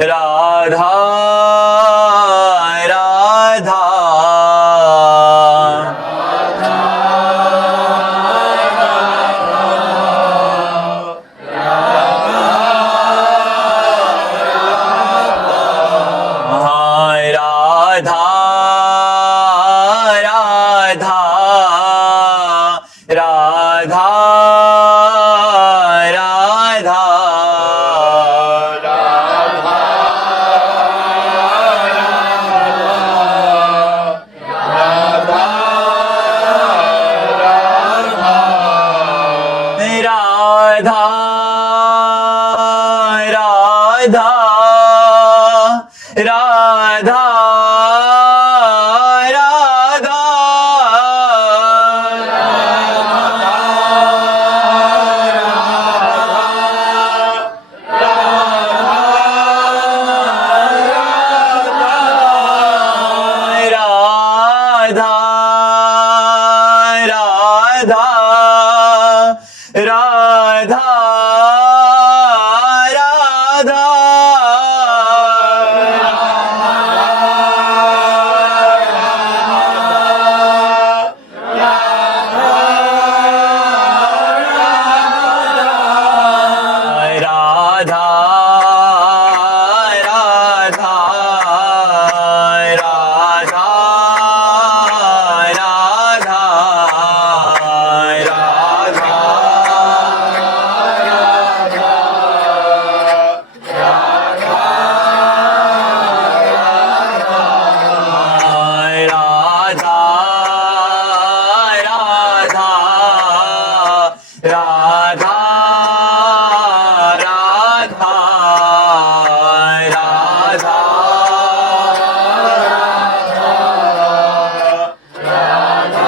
राधा राधा राधा राधा राधा राधा राधा राधा राधा राधा राधा राधा राधा राधा राधा राधा राधा राधा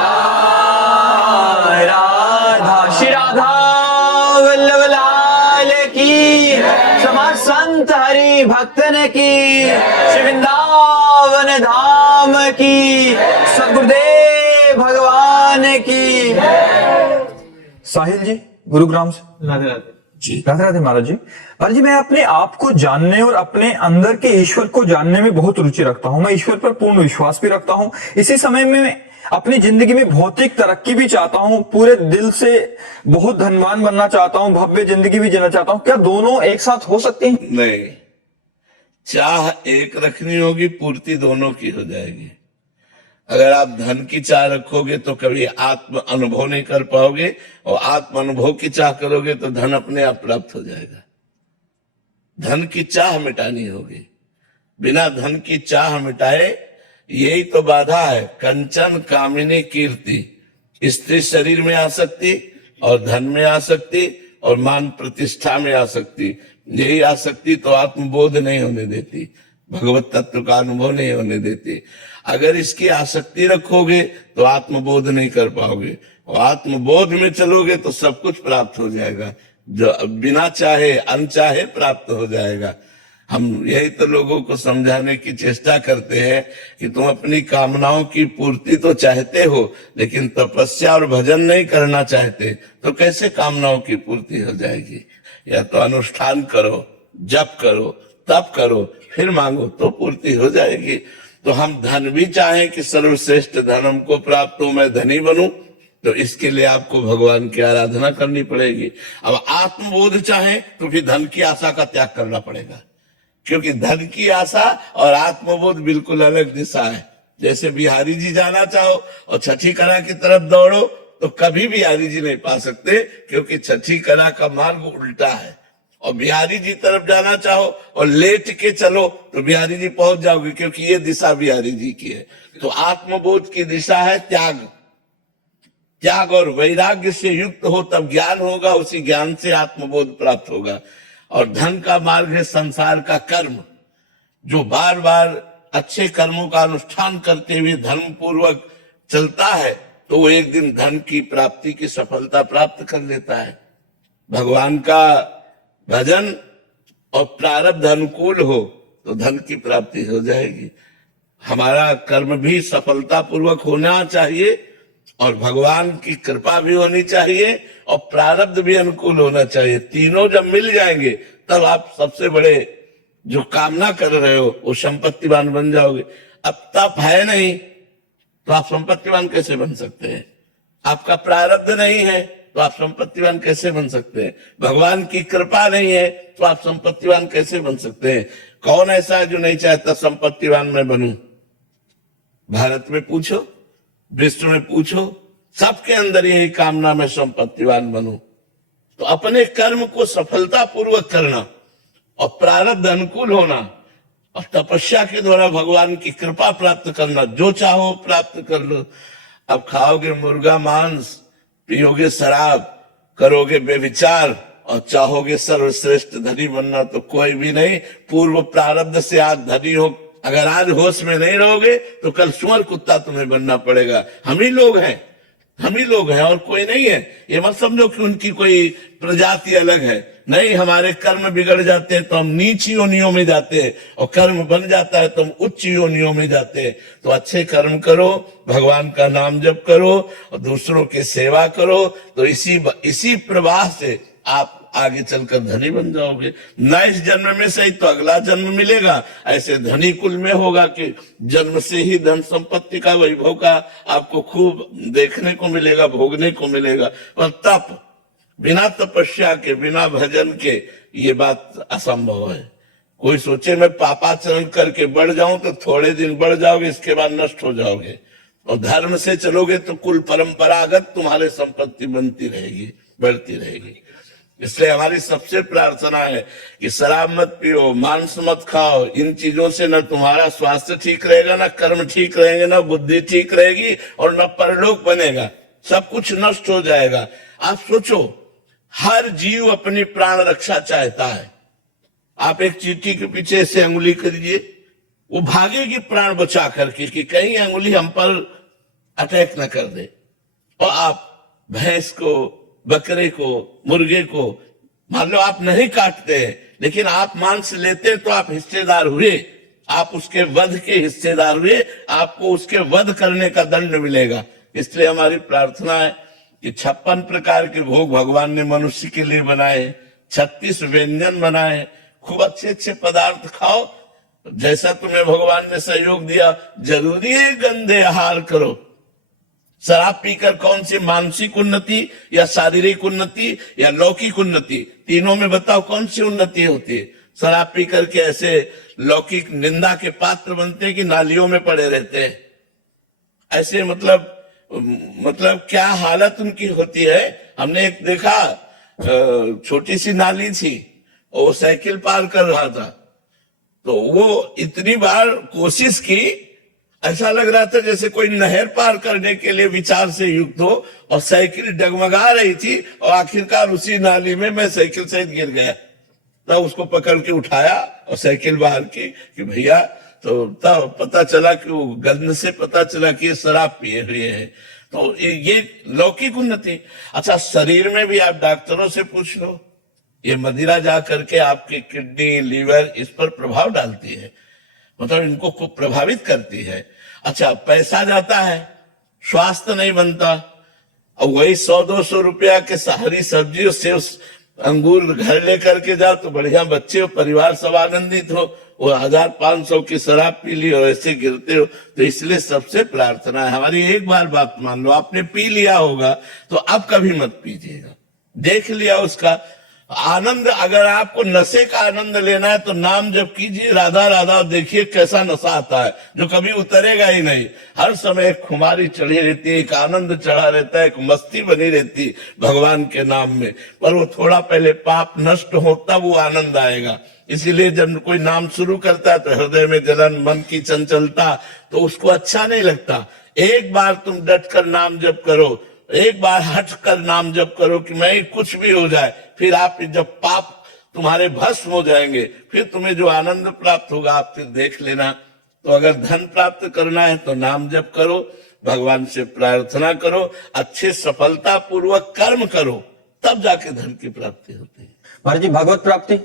राधा श्री राधा वल्लभ लाल की, समाज संत हरि भक्तन की, श्री वृंदावन धाम की, सद्गुरुदेव भगवान की। साहिल जी गुरुग्राम से। राधे राधे जी राधे राधे महाराज जी। महाराज जी मैं अपने आप को जानने और अपने अंदर के ईश्वर को जानने में बहुत रुचि रखता हूँ। मैं ईश्वर पर पूर्ण विश्वास भी रखता हूँ। इसी समय में मैं अपनी जिंदगी में भौतिक तरक्की भी चाहता हूँ, पूरे दिल से बहुत धनवान बनना चाहता हूँ, भव्य जिंदगी भी जीना चाहता हूँ। क्या दोनों एक साथ हो सकते हैं? नहीं, चाह एक रखनी होगी, पूर्ति दोनों की हो जाएगी। अगर आप धन की चाह रखोगे तो कभी आत्म अनुभव नहीं कर पाओगे, और आत्म अनुभव की चाह करोगे तो धन अपने आप प्राप्त हो जाएगा। धन की चाह मिटानी होगी, बिना धन की चाह मिटाए यही तो बाधा है। कंचन कामिनी कीर्ति, स्त्री शरीर में आ सकती और धन में आ सकती और मान प्रतिष्ठा में आ सकती। यही आ सकती तो आत्मबोध नहीं होने देती, भगवत तत्व का अनुभव नहीं होने देती। अगर इसकी आसक्ति रखोगे तो आत्मबोध नहीं कर पाओगे, और आत्मबोध में चलोगे तो सब कुछ प्राप्त हो जाएगा, जो बिना चाहे अनचाहे प्राप्त हो जाएगा। हम यही तो लोगों को समझाने की चेष्टा करते हैं कि तुम अपनी कामनाओं की पूर्ति तो चाहते हो, लेकिन तपस्या और भजन नहीं करना चाहते, तो कैसे कामनाओं की पूर्ति हो जाएगी? या तो अनुष्ठान करो, जप करो, तप करो, फिर मांगो तो पूर्ति हो जाएगी। तो हम धन भी चाहें कि सर्वश्रेष्ठ धन हमको प्राप्त हो, मैं धनी बनूं, तो इसके लिए आपको भगवान की आराधना करनी पड़ेगी। अब आत्मबोध चाहें तो फिर धन की आशा का त्याग करना पड़ेगा, क्योंकि धन की आशा और आत्मबोध बिल्कुल अलग दिशा है। जैसे बिहारी जी जाना चाहो और छठी कला की तरफ दौड़ो तो कभी बिहारी जी नहीं पा सकते, क्योंकि छठी कला का मार्ग उल्टा है। और बिहारी जी तरफ जाना चाहो और लेट के चलो तो बिहारी जी पहुंच जाओगे, क्योंकि ये दिशा बिहारी जी की है। तो आत्मबोध की दिशा है त्याग। त्याग और वैराग्य से युक्त हो तब ज्ञान होगा, उसी ज्ञान से आत्मबोध प्राप्त होगा। और धन का मार्ग है संसार का कर्म, जो बार बार अच्छे कर्मों का अनुष्ठान करते हुए धर्म पूर्वक चलता है तो वो एक दिन धन की प्राप्ति की सफलता प्राप्त कर लेता है। भगवान का भजन और प्रारब्ध अनुकूल हो तो धन की प्राप्ति हो जाएगी। हमारा कर्म भी सफलता पूर्वक होना चाहिए और भगवान की कृपा भी होनी चाहिए और प्रारब्ध भी अनुकूल होना चाहिए। तीनों जब मिल जाएंगे तब आप सबसे बड़े जो कामना कर रहे हो वो संपत्तिवान बन जाओगे। अब तप है नहीं तो आप संपत्तिवान कैसे बन सकते हैं? आपका प्रारब्ध नहीं है तो आप संपत्तिवान कैसे बन सकते हैं? भगवान की कृपा नहीं है तो आप संपत्तिवान कैसे बन सकते हैं? कौन ऐसा है जो नहीं चाहता संपत्तिवान मैं बनूं? भारत में पूछो, विश्व में पूछो, सबके अंदर यही कामना मैं संपत्तिवान बनूं। तो अपने कर्म को सफलता पूर्वक करना और प्रारब्ध अनुकूल होना और तपस्या के द्वारा भगवान की कृपा प्राप्त करना, जो चाहो प्राप्त कर लो। अब खाओगे मुर्गा मांस, पियोगे शराब, करोगे बेविचार और चाहोगे सर्वश्रेष्ठ धनी बनना तो कोई भी नहीं। पूर्व प्रारब्ध से आज धनी हो, अगर आज होश में नहीं रहोगे तो कल सुअर कुत्ता तुम्हें बनना पड़ेगा। हम ही लोग हैं और कोई नहीं है। ये मत समझो कि उनकी कोई प्रजाति अलग है, नहीं। हमारे कर्म बिगड़ जाते हैं तो हम नीच योनियों में जाते हैं और कर्म बन जाता है तो हम उच्च योनियों में जाते हैं। तो अच्छे कर्म करो, भगवान का नाम जप करो और दूसरों की सेवा करो, तो इसी प्रवाह से आप आगे चलकर धनी बन जाओगे। न इस जन्म में सही तो अगला जन्म मिलेगा। ऐसे धनी कुल में होगा कि जन्म से ही धन संपत्ति का वैभव का आपको खूब देखने को मिलेगा, भोगने को मिलेगा। पर तप, बिना तपस्या के, बिना भजन के ये बात असंभव है। कोई सोचे मैं पापाचरण करके बढ़ जाऊं तो थोड़े दिन बढ़ जाओगे, इसके बाद नष्ट हो जाओगे। और धर्म से चलोगे तो कुल परंपरागत तुम्हारे संपत्ति बनती रहेगी, बढ़ती रहेगी। इसलिए हमारी सबसे प्रार्थना है कि शराब मत पियो, मांस मत खाओ। इन चीजों से न तुम्हारा स्वास्थ्य ठीक रहेगा, न कर्म ठीक रहेंगे, न बुद्धि ठीक रहेगी और न परलोक बनेगा। सब कुछ नष्ट हो जाएगा। आप सोचो, हर जीव अपनी प्राण रक्षा चाहता है। आप एक चींटी के पीछे से अंगुली करिए, वो भागेगी प्राण बचा करके कि कहीं अंगुली हम पर अटैक न कर दे। और आप भैंस को, बकरे को, मुर्गे को, मान लो आप नहीं काटते हैं लेकिन आप मांस लेते तो आप हिस्सेदार हुए, आप उसके वध के हिस्सेदार हुए, आपको उसके वध करने का दंड मिलेगा। इसलिए हमारी प्रार्थना है कि 56 प्रकार के भोग भगवान ने मनुष्य के लिए बनाए, 36 व्यंजन बनाए। खूब अच्छे अच्छे पदार्थ खाओ, जैसा तुम्हें भगवान ने सहयोग दिया। जरूरी है गंदे आहार करो। शराब पीकर कौन सी मानसिक उन्नति या शारीरिक उन्नति या लौकिक उन्नति, तीनों में बताओ कौन सी उन्नति होती है? शराब पी करके ऐसे लौकिक निंदा के पात्र बनते हैं कि नालियों में पड़े रहते हैं। ऐसे मतलब क्या हालत उनकी होती है। हमने एक देखा, छोटी सी नाली थी, वो साइकिल पार कर रहा था, तो वो इतनी बार कोशिश की, ऐसा लग रहा था जैसे कोई नहर पार करने के लिए विचार से युक्त हो, और साइकिल डगमगा रही थी और आखिरकार उसी नाली में मैं साइकिल सहित गिर गया। तब उसको पकड़ के उठाया और साइकिल बाहर की कि भैया, तो तब पता चला कि वो गंध से पता चला कि ये शराब पिए हुए हैं। तो ये लौकिक उन्नति। अच्छा, शरीर में भी आप डॉक्टरों से पूछ लो, ये मदिरा जा करके आपकी किडनी, लीवर, इस पर प्रभाव डालती है, मतलब इनको खूब प्रभावित करती है। अच्छा, पैसा जाता है, स्वास्थ्य नहीं बनता, और वही 100-200 रुपया के हरी सब्जी और सेव अंगूर घर लेकर के जाओ तो बढ़िया बच्चे और परिवार सब आनंदित हो। वो 1500 की शराब पी ली और ऐसे गिरते हो। तो इसलिए सबसे प्रार्थना है हमारी, एक बार बात मान लो, आपने पी लिया होगा तो अब कभी मत पीजिएगा। देख लिया उसका आनंद, अगर आपको नशे का आनंद लेना है तो नाम जब कीजिए, राधा राधा, देखिए कैसा नशा आता है जो कभी उतरेगा ही नहीं। हर समय एक खुमारी चढ़ी रहती है, एक आनंद चढ़ा रहता है, एक मस्ती बनी रहती है भगवान के नाम में। पर वो थोड़ा पहले पाप नष्ट हो तब वो आनंद आएगा। इसीलिए जब कोई नाम शुरू करता है तो हृदय में जलन, मन की चंचलता, तो उसको अच्छा नहीं लगता। एक बार तुम डट कर नाम जप करो, एक बार हट कर नाम जप करो कि मैं कुछ भी हो जाए, फिर आप जब पाप तुम्हारे भस्म हो जाएंगे, फिर तुम्हें जो आनंद प्राप्त होगा आप फिर देख लेना। तो अगर धन प्राप्त करना है तो नाम जप करो, भगवान से प्रार्थना करो, अच्छे सफलता पूर्वक कर्म करो, तब जाके धन की प्राप्ति होती है। महाराज जी, भगवत प्राप्ति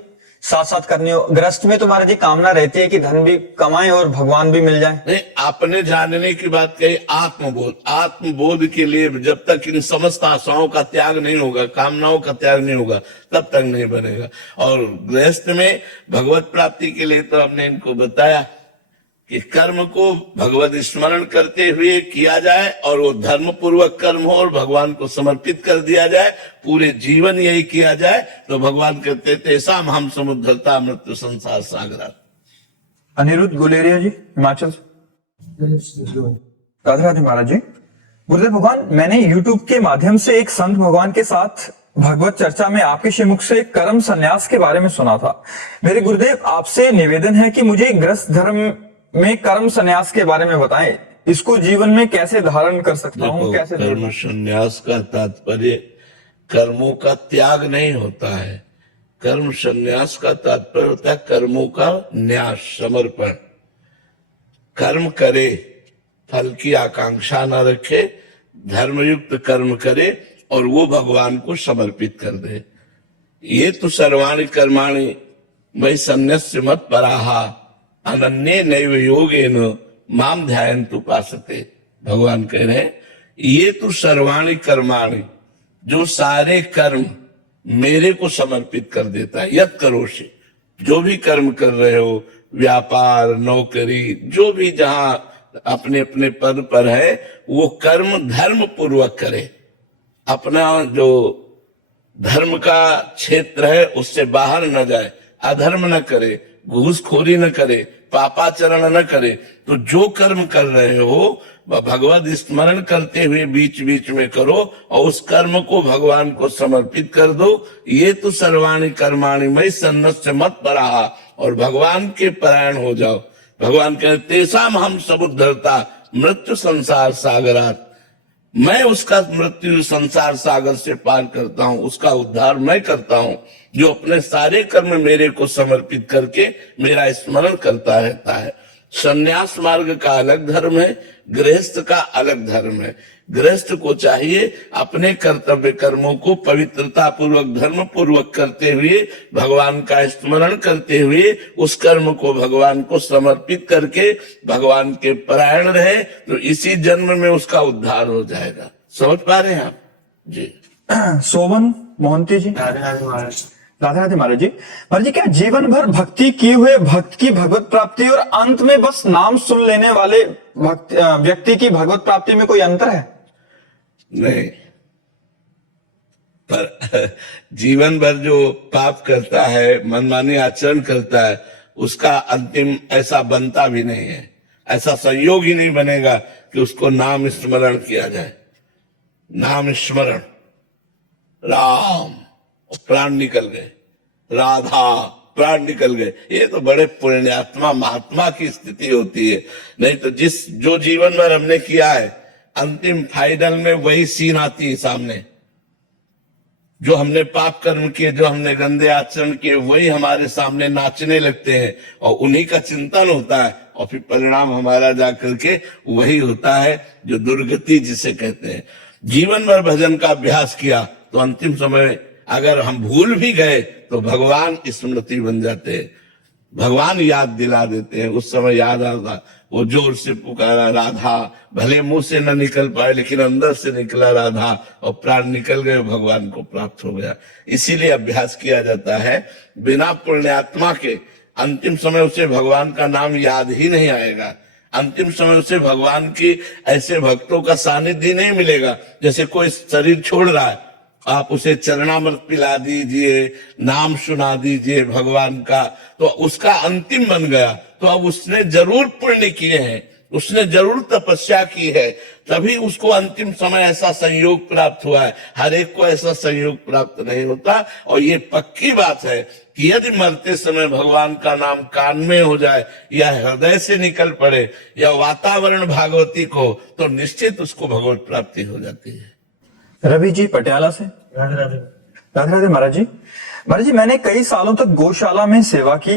साथ साथ करनी हो। गृहस्थ में तो महाराज जी कामना रहती है कि धन भी कमाएं और भगवान भी मिल जाए। नहीं, अपने जानने की बात कही, आत्मबोध। आत्मबोध के लिए जब तक इन समस्त आशाओं का त्याग नहीं होगा, कामनाओं का त्याग नहीं होगा, तब तक नहीं बनेगा। और गृहस्थ में भगवत प्राप्ति के लिए तो हमने इनको बताया कि कर्म को भगवत स्मरण करते हुए किया जाए और वो धर्म पूर्वक कर्म हो और भगवान को समर्पित कर दिया जाए, पूरे जीवन यही किया जाए, तो भगवान कहते तेसाम हम समुद्धरता मृत्यु संसार सागरा। अनिरुद्ध गुलेरिया जी, हिमाचल से। राधे राधे महाराज जी। गुरुदेव भगवान, मैंने YouTube के माध्यम से एक संत भगवान के साथ भगवत चर्चा में आपके श्रीमुख से कर्म संन्यास के बारे में सुना था। मेरे गुरुदेव, आपसे निवेदन है कि मुझे गृहस्थ धर्म में कर्म संन्यास के बारे में बताएं। इसको जीवन में कैसे धारण कर सकता हूँ, कैसे? कर्म संन्यास का तात्पर्य कर्मों का त्याग नहीं होता है। कर्म संन्यास का तात्पर्य होता है कर्मों का न्यास, समर्पण। कर्म करे, फल की आकांक्षा न रखे, धर्मयुक्त कर्म करे और वो भगवान को समर्पित कर दे। ये तो सर्वाणि कर्माणि मयि सन्न्यस्य मत पराहा अनन्ये नैव योगेन माम ध्यायन्तु उपासते। भगवान कह रहे हैं ये तो सर्वाणि कर्माणि, जो सारे कर्म मेरे को समर्पित कर देता है। यत करोषि, जो भी कर्म कर रहे हो, व्यापार, नौकरी, जो भी जहां अपने अपने पद पर है, वो कर्म धर्म पूर्वक करे। अपना जो धर्म का क्षेत्र है उससे बाहर न जाए, अधर्म न करे, घूसखोरी न करे, पापाचरण न करे। तो जो कर्म कर रहे हो वह भगवत स्मरण करते हुए बीच बीच में करो और उस कर्म को भगवान को समर्पित कर दो। ये तो सर्वाणि कर्माणि मयि सन्न्यस्य मत पराहा, और भगवान के परायण हो जाओ। भगवान कहते तेसाम हम समुद्धरता मृत्यु संसार सागरात। मैं उसका मृत्यु संसार सागर से पार करता हूं, उसका उद्धार मैं करता हूं, जो अपने सारे कर्म मेरे को समर्पित करके मेरा स्मरण करता रहता है। संन्यास मार्ग का अलग धर्म है, गृहस्थ का अलग धर्म है। गृहस्थ को चाहिए अपने कर्तव्य कर्मों को पवित्रता पूर्वक, धर्म पूर्वक करते हुए, भगवान का स्मरण करते हुए उस कर्म को भगवान को समर्पित करके भगवान के परायण रहे, तो इसी जन्म में उसका उद्धार हो जाएगा। समझ पा रहे हैं आप जी? शोभन मोहंती जी, राधे राधे महाराज जी। महाराज जी, क्या जीवन भर भक्ति किए हुए भक्त की भगवत प्राप्ति और अंत में बस नाम सुन लेने वाले व्यक्ति की भगवत प्राप्ति में कोई अंतर है? नहीं, पर जीवन भर जो पाप करता है, मनमानी आचरण करता है, उसका अंतिम ऐसा बनता भी नहीं है। ऐसा संयोग ही नहीं बनेगा कि उसको नाम स्मरण किया जाए। नाम स्मरण, राम, प्राण निकल गए, राधा, प्राण निकल गए। ये तो बड़े पुण्यात्मा महात्मा की स्थिति होती है। नहीं तो जो जीवन भर हमने किया है, अंतिम फाइनल में वही सीन आती है सामने। जो हमने पाप कर्म किए, जो हमने गंदे आचरण किए, वही हमारे सामने नाचने लगते हैं और उन्हीं का चिंतन होता है और फिर परिणाम हमारा जाकर के वही होता है जो दुर्गति जिसे कहते हैं। जीवन भर भजन का अभ्यास किया तो अंतिम समय अगर हम भूल भी गए तो भगवान स्मृति बन जाते हैं, भगवान याद दिला देते हैं। उस समय याद आता, वो जोर से पुकारा राधा, भले मुंह से न निकल पाए लेकिन अंदर से निकला राधा और प्राण निकल गए, भगवान को प्राप्त हो गया। इसीलिए अभ्यास किया जाता है। बिना पुण्यात्मा के अंतिम समय उसे भगवान का नाम याद ही नहीं आएगा। अंतिम समय उसे भगवान की ऐसे भक्तों का सानिध्य नहीं मिलेगा। जैसे कोई शरीर छोड़ रहा है, आप उसे चरणामृत पिला दीजिए, नाम सुना दीजिए भगवान का, तो उसका अंतिम बन गया। तो अब उसने जरूर पुण्य किए हैं, उसने जरूर तपस्या की है, तभी उसको अंतिम समय ऐसा संयोग प्राप्त हुआ है। हर एक को ऐसा संयोग प्राप्त नहीं होता। और ये पक्की बात है कि यदि मरते समय भगवान का नाम कान में हो जाए या हृदय से निकल पड़े या वातावरण भागवती को, तो निश्चित उसको भगवत प्राप्ति हो जाती है। रवि जी पटियाला से, राधे राधे। राधे राधे महाराज जी। महाराज जी, मैंने कई सालों तक गौशाला में सेवा की।